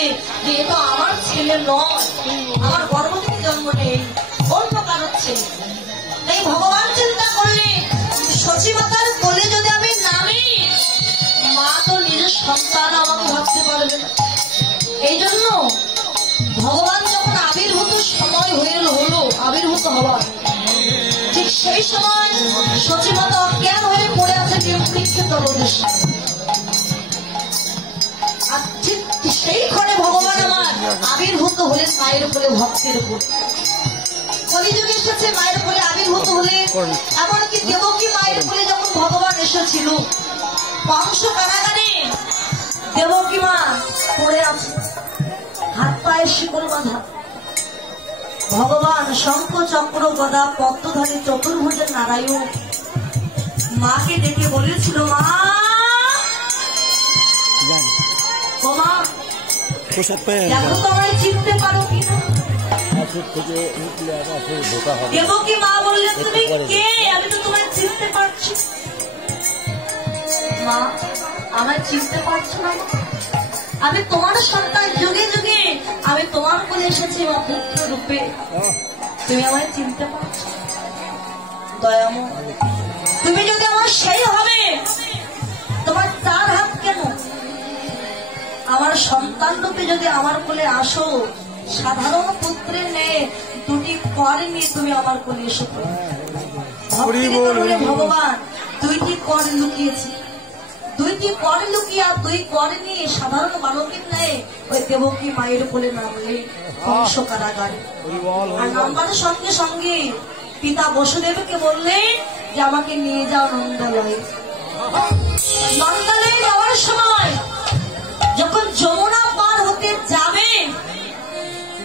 যাবে যে এ তো আমার ছেলে নয়, আমার গর্ভ থেকে জন্ম নেই, অন্য কারোর ছেলে। তাই ভগবান চিন্তা করলে সচিমাতার কোলে যদি আমি নামি, মা তো নিজের সন্তান আমাকে ভাবতে পারবে না। এই জন্য ভগবান যখন আবির্ভূত সময় হলো আবির্ভূত হওয়ার, ঠিক সেই সময় সচিমাতা অজ্ঞান হয়ে পড়ে আছে নিক্ষিপ্ত রোদের সামনে। আর ঠিক সেই ঘরে ভগবান আমার আবির্ভূত হলেন মায়ের কোলে, ভক্তের কোলে। কলিযুগে এসেছে মায়ের কোলে আবির্ভূত হলে, এমনকি দেবকী মায়ের কোলে যখন ভগবান এসেছিল, কংস কারাগারে দেবকী মা পড়ে আছে, হাত পায়ে শিকল বাঁধা। ভগবান শঙ্খ চক্র গদা পদ্মধারী চতুর্ভুজের নারায়ণ মাকে ডেকে বলেছিল, মা ও মা, দেখো তো আমায় চিনতে পারো কিনা। দেবকী মা বললেন, তুমি কে? আমি তো তোমায় চিনতে পারছি। মা, আমায় চিনতে পারছো না? আমি তোমার সন্তান, যুগে যুগে আমি তোমার কোলে এসেছি পুত্র রূপে, তুমি আমায় চিনতে পারছো? দয়াময়, তুমি যদি আমার সেই হবে, তোমার চার হাত কেন? আমার সন্তান রূপে যদি আমার কোলে আসো, সাধারণ পুত্রের মেয়ে দুটি কর নিয়ে তুমি আমার কোলে এসো। ভগবান দুইটি কর লুকিয়েছে, দুইটি কর লুকিয়ে আর দুই কর নিয়ে সাধারণ বালকের ন্যায় ওই দেবকী মায়ের কোলে নামলে কংস কারাগারে। আর নামবার সঙ্গে সঙ্গে পিতা বসুদেবকে বললেন যে আমাকে নিয়ে যাও নন্দালয়ে। নন্দালয়ে যাওয়ার সময় যখন যমুনা পার হতে যাবে,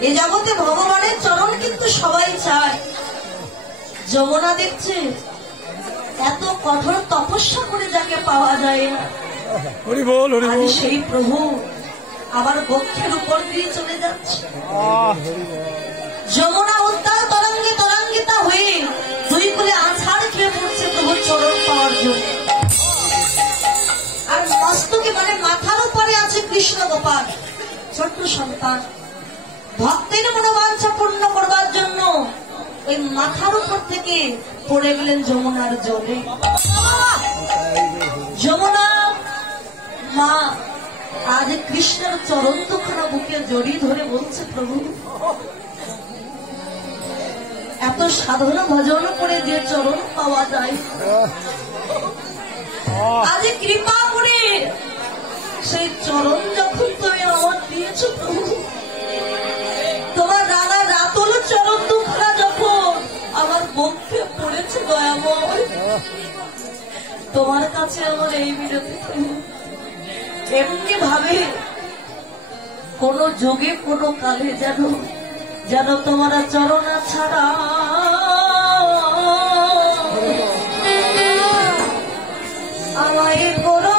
এ জগতে ভগবানের চরণ কিন্তু সবাই চায়। যমুনা দেখছে এত কঠোর তপস্যা করে যাকে পাওয়া যায় না, আমি সেই প্রভু আবার বক্ষের উপর দিয়ে চলে যাচ্ছে। যমুনা উত্তাল তরঙ্গে তরঙ্গিতা হয়ে দুই কুলে আছাড় খেয়ে পড়ছে প্রভুর চরণ পাওয়ার জন্য। আর মস্তকে মানে মাথার উপরে আছে কৃষ্ণ গোপাল, ছোট্ট সন্তান। ভক্তের মনোবাঞ্ছা পূর্ণ করবার জন্য ওই মাথার উপর থেকে পড়ে গেলেন যমুনার জলে। যমুনা মা আজ কৃষ্ণের চরণ দুখানা বুকে জড়িয়ে ধরে বলছে, প্রভু এত সাধনা ভজন করে যে চরণ পাওয়া যায়, আজ কৃপা করে সেই চরণ যখন তুমি আমার দিয়েছ প্রভু, তোমার রাঙা রাতল চরণ দুখানা যখন আমার বক্ষে পড়েছে দয়াময়, তোমার কাছে আমার এই বিরতি। এমনি ভাবে কোন যুগে কোন কালে যেন তোমার চরণ ছাড়া আমায় করো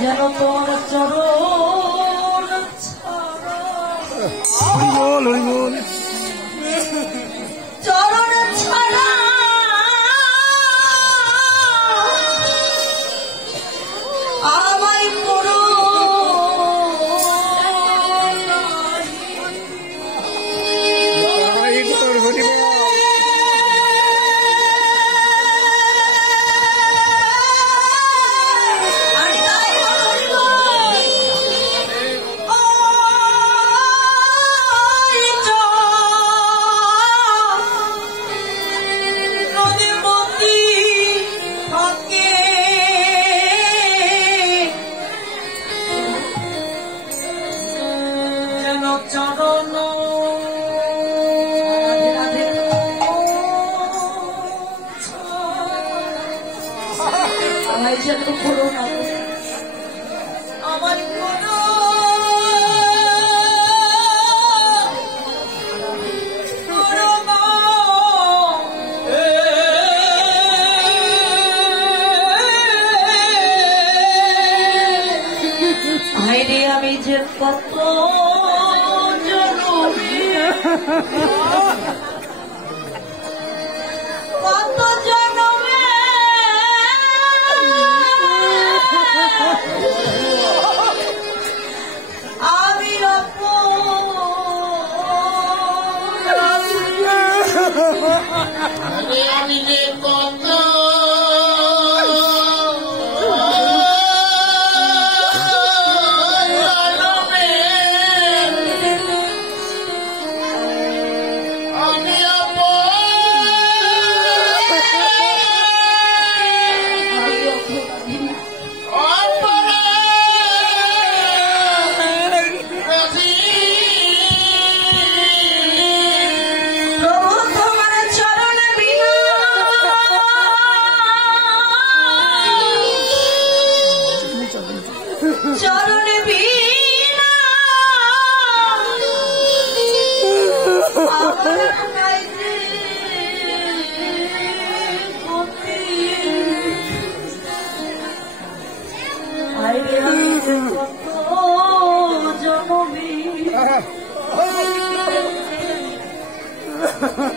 যেন তোমার চরণ চরণ ছাড়া আমায় করো যেন করো না, আমার কোনো আমি যে কত জনমে আমি আমি যে কত চরণে বিনা আমার নাই যে গতি, আরে আমি যে কত জনমে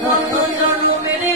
কত জন্ম মেরে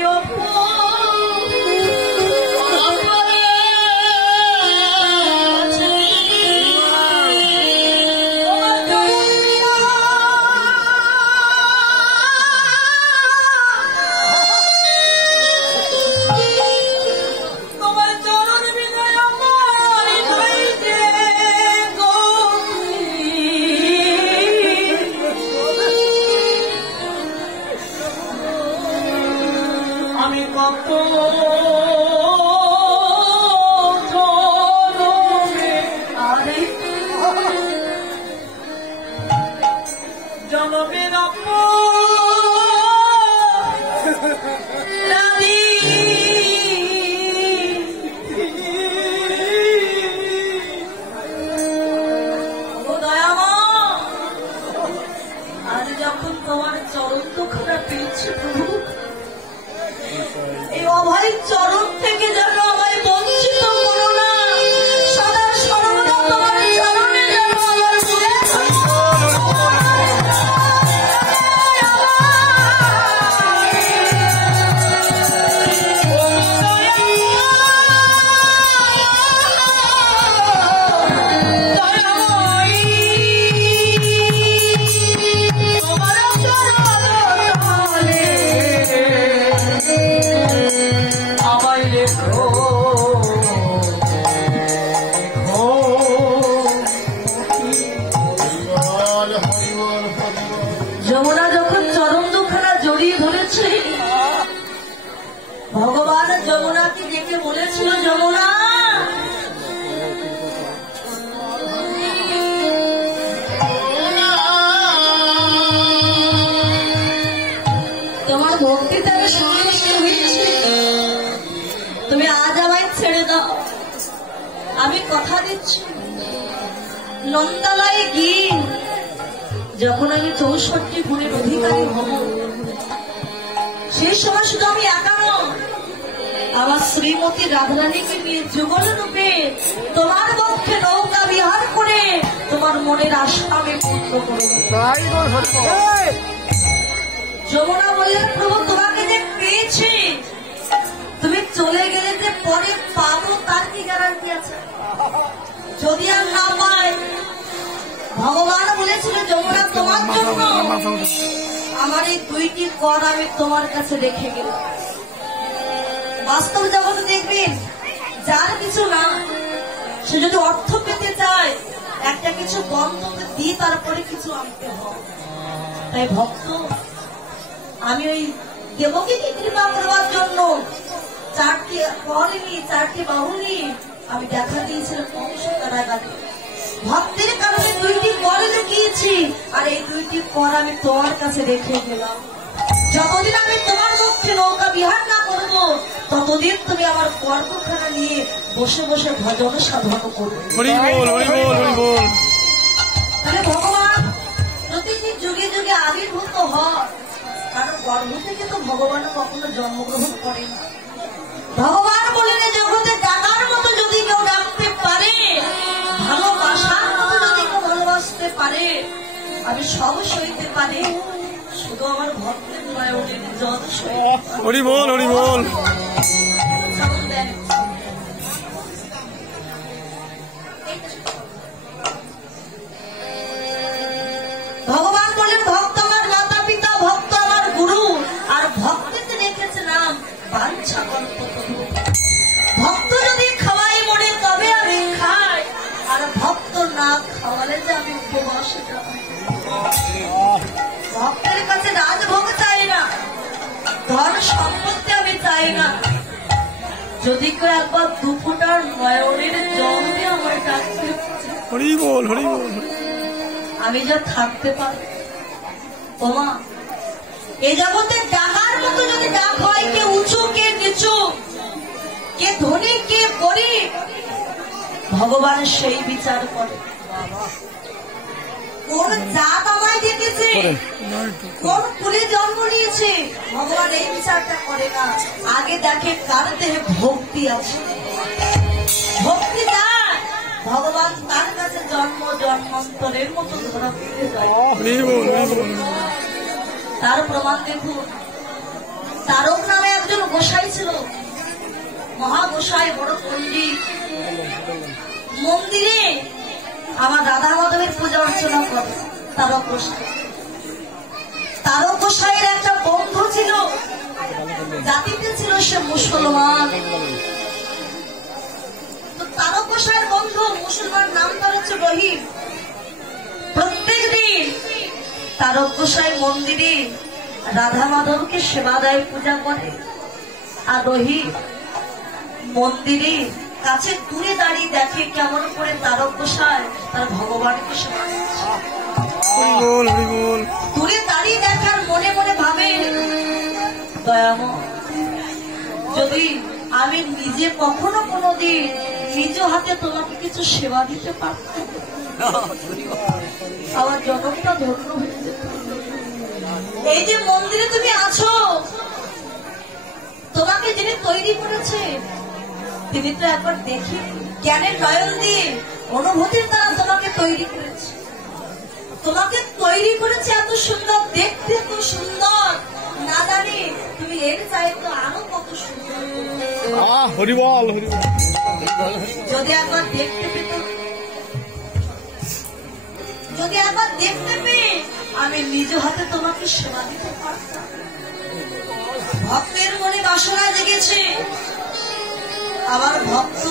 আমি কত জনমের আজ যখন তোমার চরণ তো খারাপ পেয়েছে এই অভাই চরণ থেকে যেন আমায় বঞ্চিত করো না, সদা সর্বদা তোমার চরণে যেন আমার ঘুরে যমুনা যখন চরণ দুখানা জড়িয়ে ধরেছে, ভগবান যমুনাকে ডেকে বলেছিল, যমুনা তোমার ভক্তিতে আমি সন্তুষ্ট হয়েছি, তুমি আজ আমায় ছেড়ে দাও। আমি কথা দিচ্ছি নন্দালয়ে গিয়ে যখন আমি 64 গুণের অধিকারী হব, সেই সময় শুধু আমি একা নয়, আমার শ্রীমতী রাধারানীকে নিয়ে যুগল রূপে তোমার পক্ষে নৌকা বিহার করে তোমার মনের আশা আমি পূর্ণ করব। যমুনা বললেন, প্রভু তোমাকে যে পেয়েছি, তুমি চলে গেলে যে পরে পাবো তার কি গ্যারান্টি আছে? যদি আর না পাই, ভগবান বলেছিল যমুনা তোমার জন্য আমার এই 2টি কর আমি তোমার কাছে রেখে গেলাম। বাস্তব জগতে দেখবেন, যার কিছু না, সে যদি অর্থ পেতে চায় একটা কিছু বন্ধকে দিয়ে তারপরে কিছু আনতে হয়। তাই ভক্ত, আমি ওই দেবকীকে কৃপা করবার জন্য 4টি কর নিয়ে 4টি বাহু নিয়ে আমি দেখা দিয়েছিলাম কংস কারাগারে। ভক্তের কারণে 2টি কর দেখিয়েছি, আর এই 2টি কর আমি তোমার কাছে রেখে গেলাম। যতদিন আমি তোমার পক্ষে নৌকা বিহার না করবো, ততদিন তুমি আমার কর্মখানা নিয়ে বসে বসে ভজন সাধন করবে। হরি বল, হরি বল, হরি বল। তাহলে ভগবান প্রতিটি যুগে যুগে আবির্ভূত হয়, কারণ গর্ভ থেকে তো ভগবান কখনো জন্মগ্রহণ করে না। ভগবান বলেন জগতে ডাকার মতো যদি কেউ ডাকতে পারে, ভালোবাসার মতো যদি কেউ ভালোবাসতে পারে, আমি সব সইতে পারি, শুধু আমার ভক্তের নয়নের জল সইতে পারি। হরি বল, হরি বল। ভগবান বলেন ভক্ত আমার মাতা পিতা, ভক্ত আমার গুরু, আর ভক্তিতে রেখেছে নাম বাঞ্ছা কল্পতরু। ভক্ত যদি খাওয়াই মনে তবে আমি খাই, আর ভক্ত না খাওয়ালে যে আমি উপবাসে যাব। ভক্তের কাছে রাজভোগ চাই না, ধন সম্পত্তি আমি চাই না, যদি কেউ একবার দুপুটার নয়নের জল দিয়ে আমার ডাকতে হরি বল, হরি বল। আমি যা থাকতে পারি। ওমা, এ জগতে ডাকার মতো যদি ডাক হয়, কে উঁচু কে নিচু, কে ধনী কে গরিব, ভগবান সেই বিচার করে। কোন জাত আমায় ডেকেছে, কোন কুলে জন্ম নিয়েছে, ভগবান এই বিচারটা করে না। আগে দেখে কার দেহে ভক্তি আছে। ভক্তি যার, ভগবান তার কাছে জন্ম জন্মান্তরের মতো ধরা দিতে যায়। হরি বল, হরি বল। তার প্রমাণ দেখুন। তারক নামে একজন গোসাই ছিল, মহা গোসাই, বড় পণ্ডিত। মন্দিরে আমার রাধা মাধবের পূজা অর্চনা করে তারক গোসাই। তারক গোসাইয়ের একটা বন্ধু ছিল, জাতিতে ছিল সে মুসলমান। তো তারক গোসাইয়ের বন্ধু মুসলমান, নাম তার হচ্ছে রহিম। প্রত্যেক দিন তারক গোসাই মন্দিরে রাধা মাধবকে সেবা দেয়, পূজা করে। আর রহিম মন্দিরে কাছে দূরে দাঁড়িয়ে দেখে কেমন করে তারক গোসাই তার ভগবানকে সেবা দিচ্ছে। হরি বল, হরি বল। দূরে দাঁড়িয়ে দেখার মনে মনে ভাবে, দয়াময়, যদি আমি নিজে কখনো কোনোদিন নিজ হাতে তোমাকে কিছু সেবা দিতে পারতাম, আমার জনকটা ধন্য হয়ে যেত। এই যে মন্দিরে তুমি আছো, তোমাকে যিনি তৈরি করেছে তিনি তো একবার দেখি জ্ঞানের নয়ন দিয়ে অনুভূতির দ্বারা তোমাকে তৈরি করেছে। তোমাকে তৈরি করেছে এত সুন্দর, দেখতে এত সুন্দর, না জানি তুমি এর চাইতে আরো কত সুন্দর। হরি বল, হরি বল। যদি একবার দেখতে পেত, যদি একবার দেখতে পেয়ে আমি নিজ হাতে তোমাকে সেবা দিতে পারতাম। ভক্তের মনে বাসনা জেগেছে। আবার ভক্ত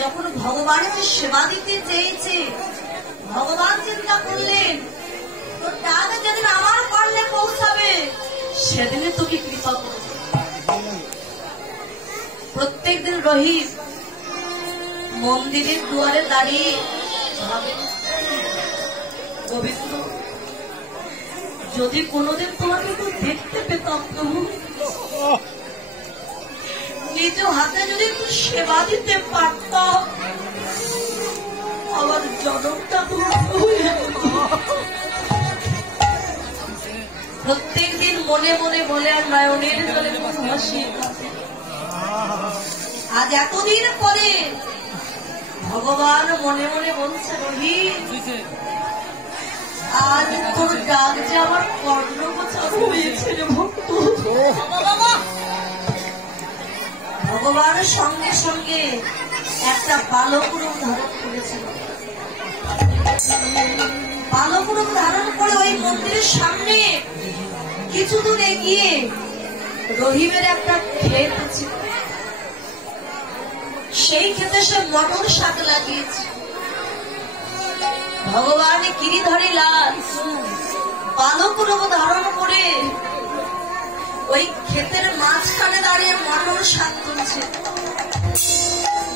যখন ভগবানকে সেবা দিতে চেয়েছে, ভগবান চিন্তা করলেন তোর ডাক যেদিন আমার কর্ণে পৌঁছাবে সেদিনে তোকে কৃপা করবে। প্রত্যেক দিন রহিম মন্দিরের দুয়ারে দাঁড়িয়ে ভাবে, গোবিন্দ, যদি কোনোদিন তোমাকে একটু দেখতে পেতাম, প্রভু, নিজ হাতে যদি একটু সেবা দিতে পারতাম, আমার জনকটা প্রত্যেক দিন মনে মনে বলে আর নয়নের জলে হাসি। আজ এতদিন পরে ভগবান মনে মনে বলছে, রহিম, আজ তোর ডাক যে আমার কর্ণগোচর হয়েছে রে ভক্ত। ভগবান সঙ্গে সঙ্গে একটা বালক রূপ ধারণ করেছিল। বালক রূপ ধারণ করে ওই মন্দিরের সামনে কিছু দূর এগিয়ে রহিমের একটা ক্ষেত ছিল। সেই ক্ষেতে সে মটর শাক লাগিয়েছে। ভগবান গিরিধরে লাল বালক রূপ ধারণ করে ওই ক্ষেতের মাঝখানে দাঁড়িয়ে মটর শাক তুলছে।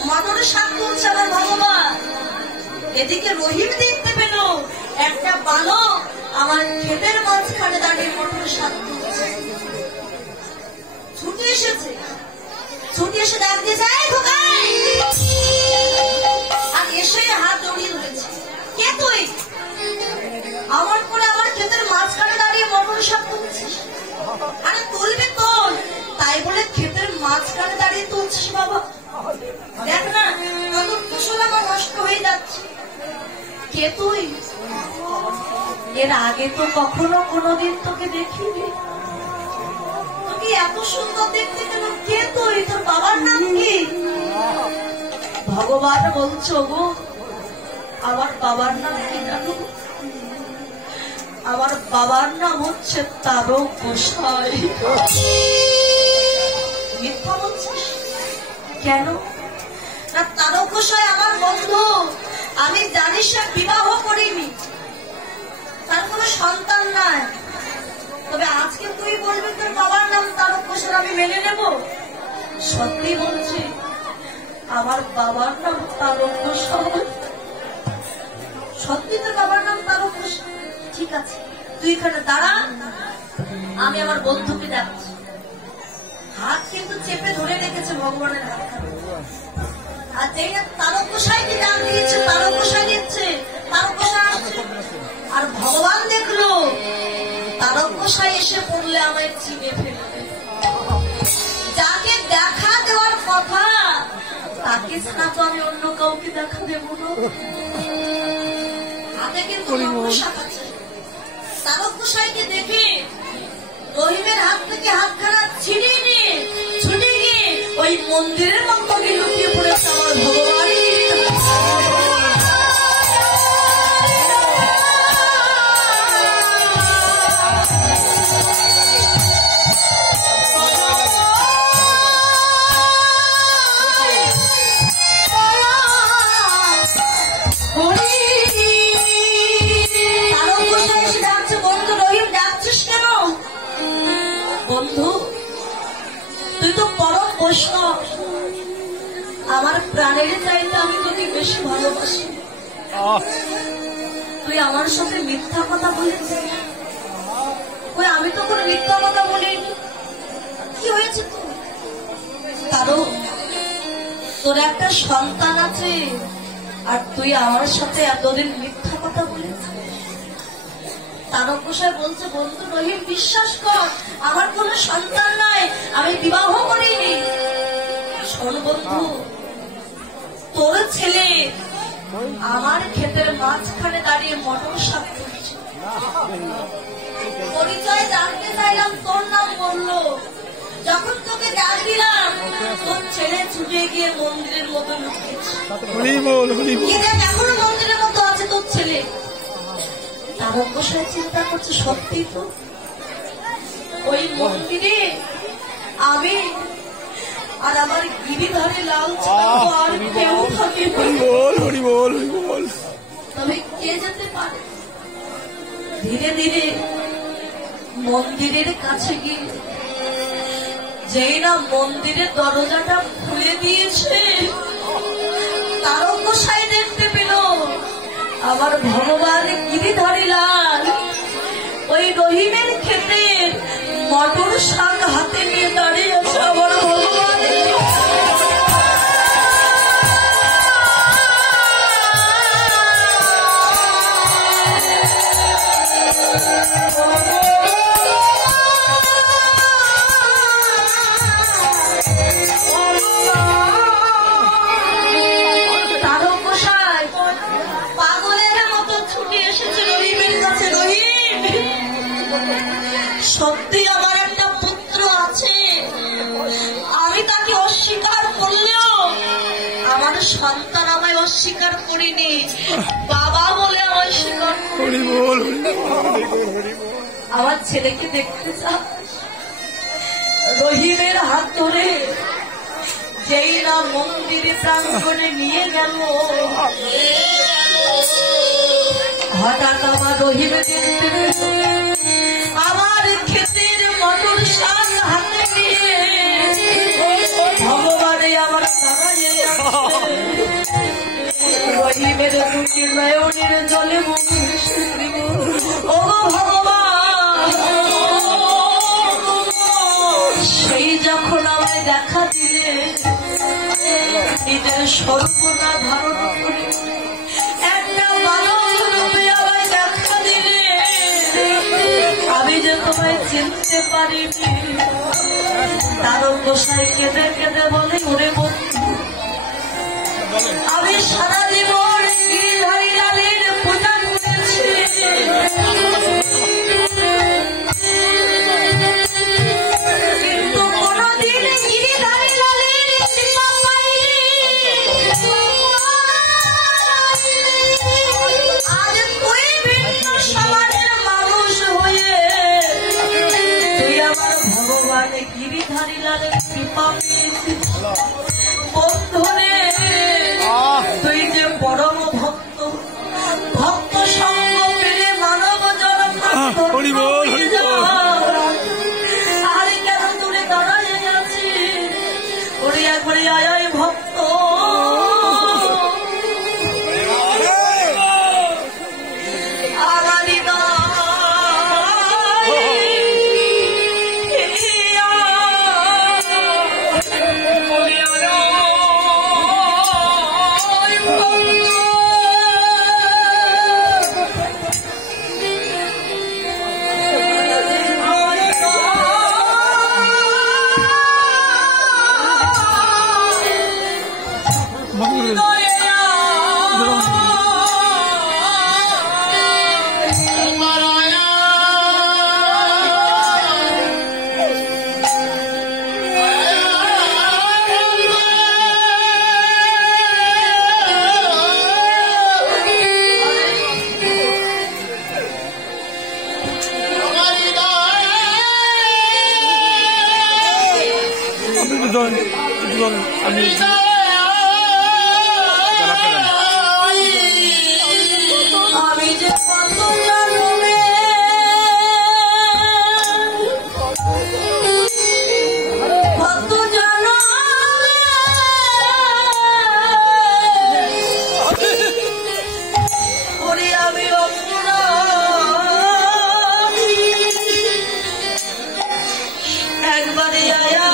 মটর শাক তুলছে আমার ভগবান। এদিকে রহিম দেখতে পেল একটা বালক আমার ক্ষেতের মাঝখানে দাঁড়িয়ে মটর শাক তুলছে। ছুটে এসেছে, শাক তুলছিস? আরে তুলবি তোল, তাই বলে ক্ষেতের মাঝখানে দাঁড়িয়ে তুলছিস বাবা? দেখ না কত ফসল আমার নষ্ট হয়ে যাচ্ছে। কে তুই? এর আগে তো কখনো কোনোদিন তোকে দেখিনি। তোকে এত সুন্দর দেখতে কেন? কে তুই? তোর বাবার নাম কি? ভগবান বলছো গো, আমার বাবার নাম কি জানো? আমার বাবার নাম হচ্ছে তারক গোসাই। মিথ্যা বলছিস কেন? না, তারক গোসাই আমার বন্ধু। আমি জানিস না, বিবাহ করিনি, তার কোনো সন্তান নাই। তবে আজকে তুই বলবি তোর বাবার নাম তারক গোসাই, আমি মেনে নেব? সত্যি বলছি, আমার বাবার নাম তারক গোসাই। সত্যি তোর বাবার নাম তারক গোসাই? ঠিক আছে, তুই এখানে দাঁড়া, আমি আমার বন্ধুকে ডাকছি। হাত কিন্তু চেপে ধরে রেখেছে ভগবানের হাত। আর যেই না তারক গোসাইকে ডাক দিয়েছে, তারক গোসাই দিচ্ছে, তারক গোসাই আসছে। আর ভগবান দেখলো তারক গোসাই এসে পড়লে আমায় চিনে ফেলবে। যাকে দেখা দেওয়ার কথা তাকে ছাড়া তো আমি অন্য কাউকে দেখা দেব না। হাতে কিন্তু মঙ্গলশাক আছে। তারক গোসাইকে দেখে রহিমের হাত থেকে হাতখানা ছিনিয়ে নিয়ে ছুটে গিয়ে ওই মন্দিরের মধ্যে লুকিয়ে পড়েছে আমার ভগবান। বন্ধু, তুই তো পরম বৈষ্ণব, আমার প্রাণের চাইতে আমি তোকে বেশি ভালোবাসি। তুই আমার সাথে মিথ্যা কথা বলেছিস? ওই আমি তো কোনো মিথ্যা কথা বলিনি। কি হয়েছে তোর? কারণ তোর একটা সন্তান আছে, আর তুই আমার সাথে এতদিন মিথ্যা কথা বলেছিস। তারক গোসাই বলছে, বন্ধু রহিম বিশ্বাস কর, আমার কোনো সন্তান নাই, আমি বিবাহ করিনি। শোন বন্ধু, তোর ছেলে আমার ক্ষেতের মাঝখানে দাঁড়িয়ে মটর শাক তুলছে। পরিচয় জানতে চাইলাম, তোর নাম বললো। যখন তোকে ডাক দিলাম, তোর ছেলে ছুটে গিয়ে মন্দিরের মতো লুকিয়েছে। এখনো মন্দিরের মতো আছে তোর ছেলে। তারক গোসাই চিন্তা করছে, সত্যি তো ওই মন্দিরে আমি আর আমার গিরিধারী লাল আর কেউ থাকে। তবে কে যেতে পারে? ধীরে ধীরে মন্দিরের কাছে গিয়ে যেই না মন্দিরের দরজাটা খুলে দিয়েছে, তারক গোসাই দেখতে পেল আমার ভগবান গিরিধারী লাল ওই রহিমের ক্ষেতে মটর শাক হাতে নিয়ে দাঁড়িয়ে আছে। আমার ভগবান সত্যি আমার একটা পুত্র আছে, আমি তাকে অস্বীকার করলেও আমার সন্তান আমায় অস্বীকার করিনি, বাবা বলে আমায় স্বীকার করি। আমার ছেলেকে দেখতে চাস? রহিমের হাত ধরে যেই না মন্দিরে প্রাঙ্গণে নিয়ে গেল, হঠাৎ আমার রহিমে দেখতে আমার ক্ষেতের মটর শাক হাতে নিয়ে ভগবানে আমার রহিমের দুটি নয়নের জলে ও ভগবান, সেই যখন আমায় দেখা দিলে নিজের স্বরূপটা ধারণ করে একটা মানব রূপে আমায় দেখা দিলে, আমি যে তোমায় চিনতে পারিনি। তারও গোসাই কেঁদে কেঁদে বলে ওরে বন্ধু আমি সারা জীবন গিরিধারী লালের পূজা করেছি, কিন্তু কোনদিন গিরিধারী লালের কৃপা পাইনি। আজ তুই ভিন্ন সমাজের মানুষ হয়ে তুই আমার ভগবান গিরিধারী লালের কৃপা পেয়েছিস। বন্ধুরে তুই যে পরম ভক্ত, ভক্ত সঙ্গ পেলে মানব জনম হরি বল, হরি বল। আর কেন দূরে দাঁড়ায় আছি? ওরে একবারে আয় ভক্ত, আমারি আমি আমি যে কত জন্মে কত জন্মে ওরে আমি অপরাধী, একবারে আয়া